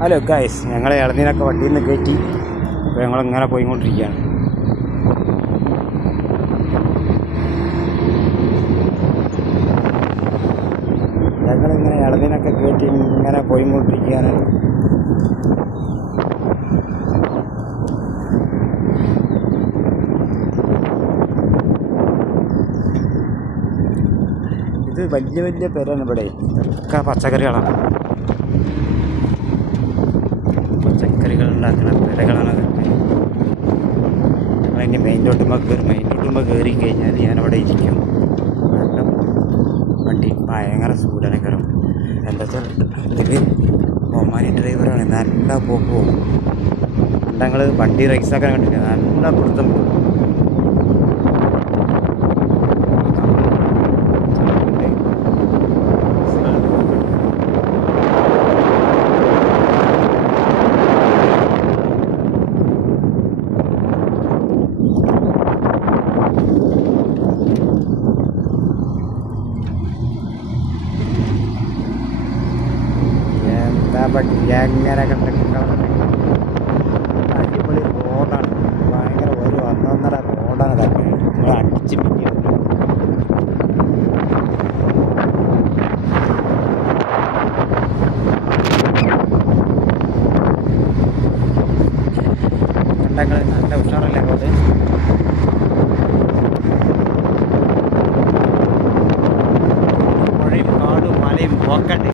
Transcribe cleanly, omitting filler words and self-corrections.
Hello guys, ഞങ്ങളെ ഇളനീരൊക്കെ വണ്ടിയിൽ നിന്ന് കയറ്റി. അപ്പോൾ ഞങ്ങളിങ്ങനെ പോയിക്കൊണ്ടിരിക്കുകയാണ്. ഞങ്ങളിങ്ങനെ ഇളനീരൊക്കെ കയറ്റി ഇങ്ങനെ പോയിക്കൊണ്ടിരിക്കുകയാണ്. ഇത് വലിയ വലിയ പേരാണ്. ഇവിടെ ഇതൊക്കെ പച്ചക്കറികളാണ്. പച്ചക്കറികൾ ഉണ്ടാക്കുന്ന പെരകളാണ് അതൊക്കെ. ഞങ്ങളിനി മെയിൻ റോട്ടുമ്പോൾ കയറി കഴിഞ്ഞാൽ ഞാനവിടെ ഇരിക്കും. നല്ല വണ്ടി ഭയങ്കര സ്പീഡാണെങ്കിലും എന്താ വെച്ചാൽ ഇത് ഒമാനി ഡ്രൈവറാണ്. നല്ല പോക്ക് പോകും. ഞങ്ങൾ വണ്ടി റൈസാക്കാൻ കണ്ടില്ല, നല്ല പിടുത്തം പോകും. എങ്ങനെ അടിപൊളി റോഡാണ്. ഭയങ്കര ഒരു ഒന്നൊന്നര റോഡാണ്. ഇതൊക്കെ നമ്മൾ അടിച്ച് പിന്നി കണ്ടങ്ങൾ നല്ല ഉഷാറല്ലേ റോഡ്. പുഴയും കാടും മലയും ഒക്കെ